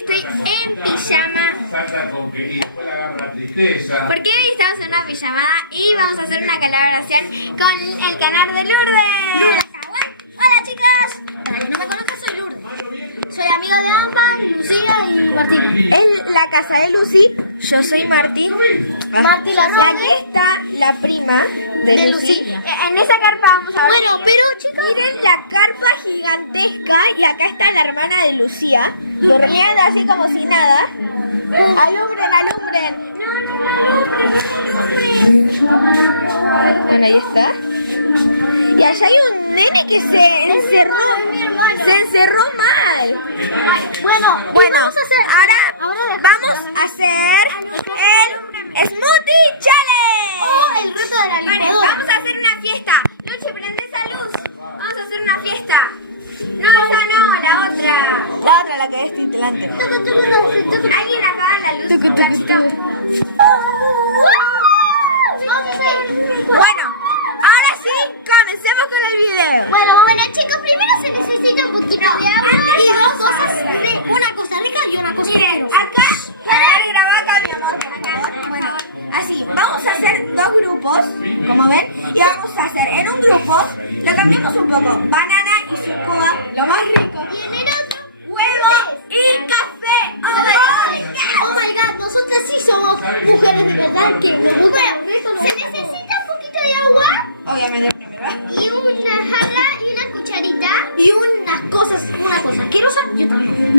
estoy en pijama. Porque hoy estamos en una pijamada y vamos a hacer una colaboración con el canal de Lourdes. Hola chicas, para que no me conozcan soy Lourdes. Soy amiga de ambas, Lucía y Martina. Es la casa de Lucy, yo soy Marti. Marti la Y Robe. aquí está la prima De Lucy. Lucy. En esa carpa vamos a ver. Bueno, pero chicas, Miren la carpa gigantesca y acá está la hermana de Lucía, durmiendo así como si nada. Alumbren, alumbren. Bueno, ahí está. Y allá hay un nene que se encerró. es mi hermano. Se encerró mal. Bueno, Bueno, ahora vamos a hacer el Smoothie Challenge. el reto de la Vale, licuadora. vamos a hacer una fiesta. Luchi, prende esa luz. Vamos a hacer una fiesta. No, esa no, la otra. La otra, la que es titilante. Alguien apaga la luz. Bueno, ahora sí, comencemos con el video. Bueno, chicos, primero se necesita un poquito de agua y dos cosas, una cosa rica y una cosa Miren, dulce. acá, a ver, graba acá, mi amor, por favor. Bueno, así, vamos a hacer dos grupos, como ven, y vamos a hacer en un grupo, lo cambiamos un poco, banana y sucuba, lo más rico, Y en el otro, huevo y café. oh my god, nosotras sí somos mujeres de verdad que se necesita un poquito de agua Obviamente primero. y una jarra y una cucharita y una cosa asquerosa, yo tampoco.